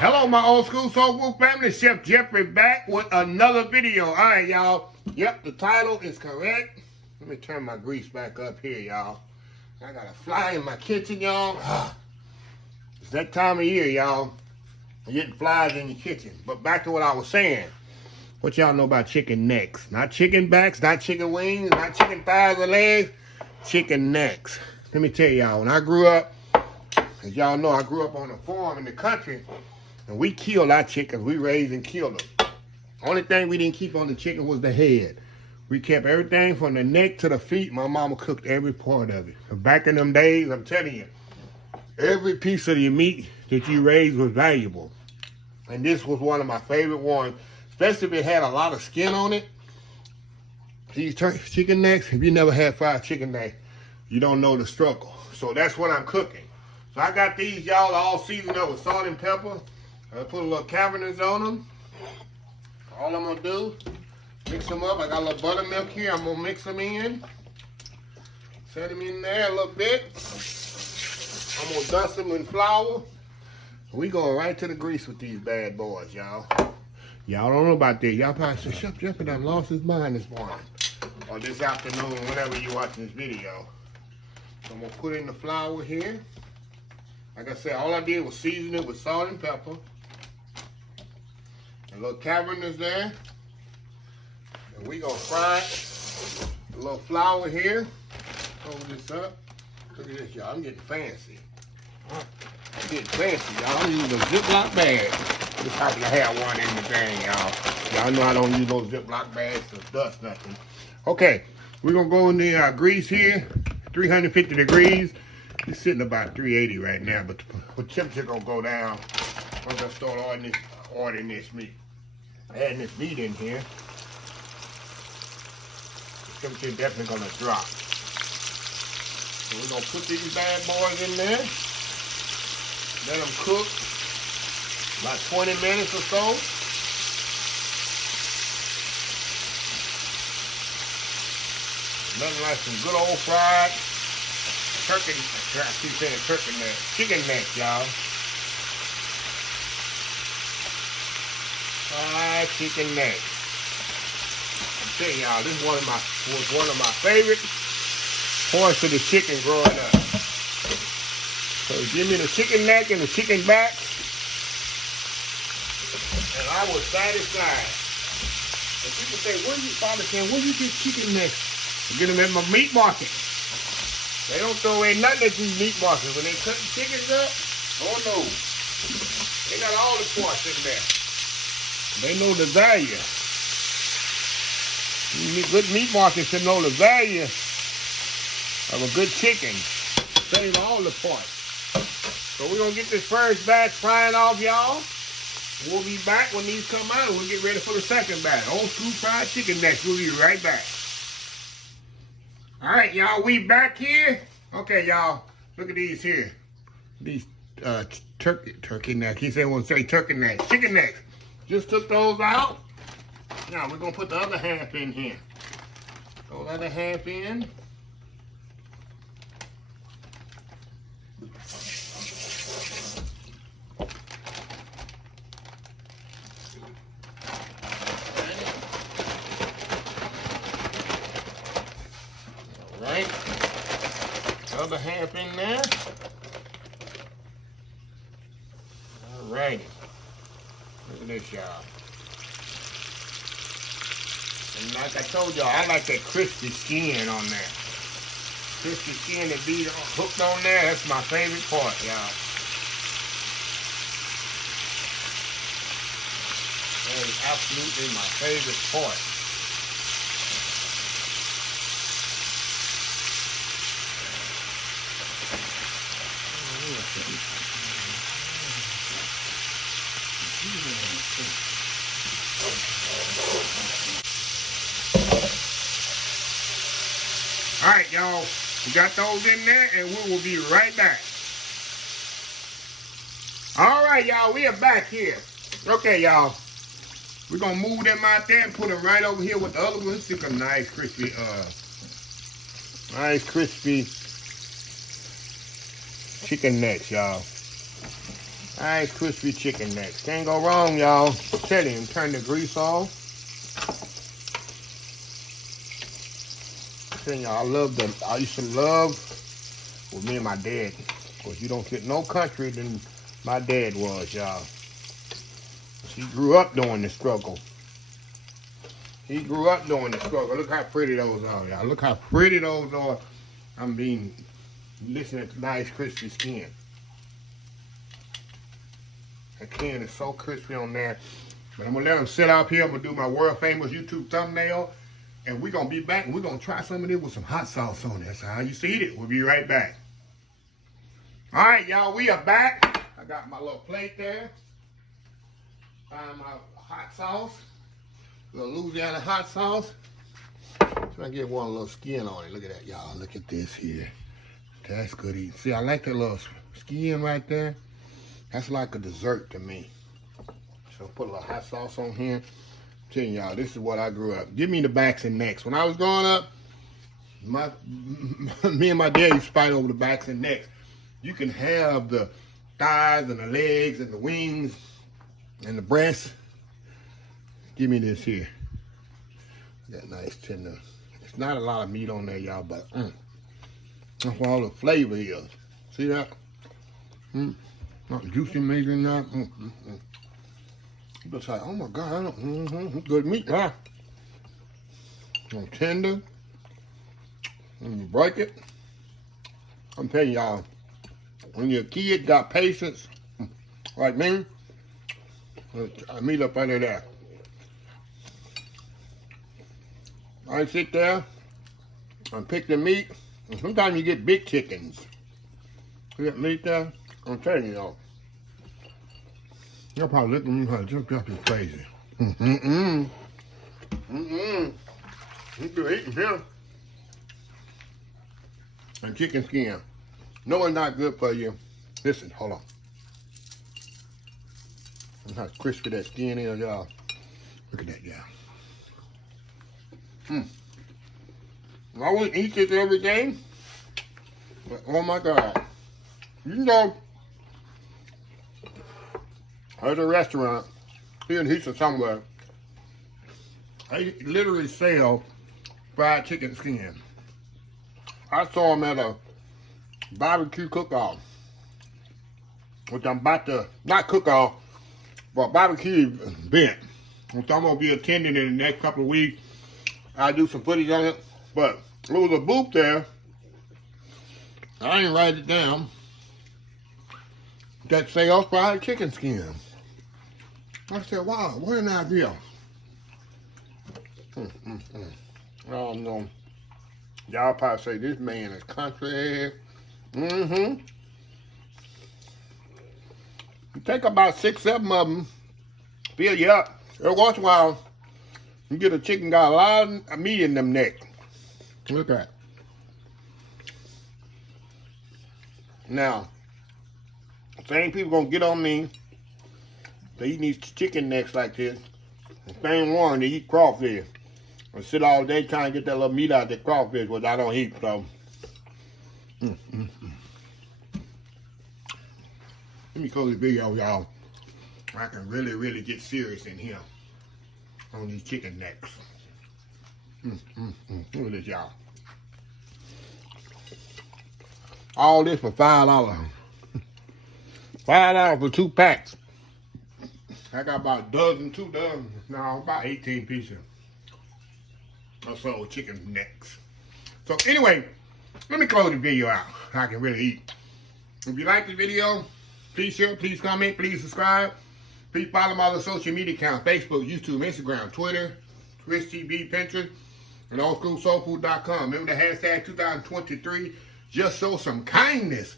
Hello, my old school soul food family. Chef Jeffrey back with another video. All right, y'all. Yep, the title is correct. Let me turn my grease back up here, y'all. I got a fly in my kitchen, y'all. It's that time of year, y'all. You're getting flies in your kitchen. But back to what I was saying. What y'all know about chicken necks? Not chicken backs, not chicken wings, not chicken thighs or legs. Chicken necks. Let me tell y'all, when I grew up, as y'all know, I grew up on a farm in the country. And we killed our chickens. We raised and killed them. Only thing we didn't keep on the chicken was the head. We kept everything from the neck to the feet. My mama cooked every part of it. Back in them days, I'm telling you, every piece of your meat that you raised was valuable. And this was one of my favorite ones, especially if it had a lot of skin on it. These chicken necks, if you never had fried chicken neck, you don't know the struggle. So that's what I'm cooking. So I got these, y'all, all seasoned up with salt and pepper. I put a little cavernous on them. All I'm gonna do, mix them up. I got a little buttermilk here. I'm gonna mix them in. Set them in there a little bit. I'm gonna dust them in flour. We going right to the grease with these bad boys, y'all. Y'all don't know about this. Y'all probably say, Chef Jeffrey done lost his mind this morning. Or this afternoon, whenever you're watching this video. So I'm gonna put in the flour here. Like I said, all I did was season it with salt and pepper. A little cavernous there. And we gonna fry it. A little flour here. Cover this up. Look at this, y'all. I'm getting fancy. I'm getting fancy, y'all. I'm using a Ziploc bag. Just happen to have one in the thing, y'all. Y'all know I don't use those Ziploc bags to dust nothing. Okay, we're gonna go in the grease here. 350 degrees. It's sitting about 380 right now, but the temperature gonna go down once I start ordering this meat. Adding this meat in here, the temperature definitely gonna drop. So we're gonna put these bad boys in there. Let them cook about 20 minutes or so. Nothing like some good old fried turkey, I keep saying turkey neck, chicken neck, y'all. Fried chicken neck. I'm telling y'all, this was one of my favorite parts of the chicken growing up. So give me the chicken neck and the chicken back, and I was satisfied. And people say, where you get chicken neck? I get them at my meat market. They don't throw away nothing at these meat markets. When they cut the chickens up, oh no. They got all the parts in there. They know the value. Good meat markets should know the value of a good chicken. Save all the parts. So we're going to get this first batch frying off, y'all. We'll be back when these come out, and we'll get ready for the second batch. Old school fried chicken next. We'll be right back. All right, y'all, we back here. Okay, y'all, look at these here. These turkey necks. He said, "Won't say turkey necks, chicken necks." Just took those out. Now we're gonna put the other half in here. Throw the other half in. Right, other half in there. All righty, look at this, y'all. And like I told y'all, I like that crispy skin on there. Crispy skin that be hooked on there, that's my favorite part, y'all. That is absolutely my favorite part. All right, y'all, we got those in there, and we will be right back. All right, y'all, we are back here. Okay, y'all, we're gonna move them out there and put them right over here with the other ones. Stick a nice crispy chicken necks, y'all. Nice crispy chicken necks. Can't go wrong, y'all. Tell him, turn the grease off. Y'all, I used to love with me and my dad. Because you don't get no country than my dad was, y'all. He grew up doing the struggle. He grew up doing the struggle. Look how pretty those are, y'all. Look how pretty those are. Listening to nice crispy skin. That can is so crispy on there. But I'm going to let them sit out here. I'm going to do my world famous YouTube thumbnail. And we're going to be back and we're going to try some of this with some hot sauce on it. That's how you see it. We'll be right back. All right, y'all. We are back. I got my little plate there. Find my hot sauce. A little Louisiana hot sauce. Try to get one little skin on it. Look at that, y'all. Look at this here. That's good eating. See, I like that little skin right there. That's like a dessert to me. So put a little hot sauce on here. I'm telling y'all, this is what I grew up. Give me the backs and necks. When I was growing up, me and my dad used to fight over the backs and necks. You can have the thighs and the legs and the wings and the breasts. Give me this here. That nice tender. It's not a lot of meat on there, y'all, but that's where all the flavor is. See that? Not juicy meat in there. It's like, oh my God, good meat, huh? Tender. When you break it, I'm telling y'all, when your kid got patience, like me, I meat up under there. I sit there and pick the meat, and sometimes you get big chickens. You get meat there, I'm telling you y'all. You're probably looking at me like, this is crazy. You eating here. And chicken skin. No, it's not good for you. Listen, hold on. Look how crispy that skin is, y'all. Look at that, y'all. I wouldn't eat this every day, but oh my God. You know, there's a restaurant here in Houston somewhere. They literally sell fried chicken skin. I saw them at a barbecue cook-off, which I'm about to, not cook-off, but barbecue event, which I'm going to be attending in the next couple of weeks. I'll do some footage on it, but there was a booth there. I didn't write it down. That sells fried chicken skin. I said, wow, what an idea. Oh no. Y'all probably say this man is country. You take about 6, 7 of them, fill you up. Every once in a while, you get a chicken got a lot of meat in them neck. Look at that. Now, same people gonna get on me. They eat these chicken necks like this. The same one, they eat crawfish. I sit all day trying to get that little meat out of the crawfish, which I don't eat, so. Let me close this video, y'all. I can really get serious in here on these chicken necks. Look at this, y'all. All this for $5. $5 for 2 packs. I got about a dozen, 2 dozen, no, about 18 pieces or so chicken necks. So anyway, let me close the video out so I can really eat. If you like the video, please share, please comment, please subscribe. Please follow my other social media accounts, Facebook, YouTube, Instagram, Twitter, Twitch TV, Pinterest, and oldschoolsoulfood.com. Remember the hashtag 2023. Just show some kindness.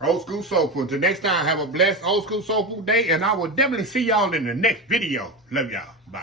Old School Soul Food. Until next time, have a blessed Old School Soul Food day, and I will definitely see y'all in the next video. Love y'all. Bye.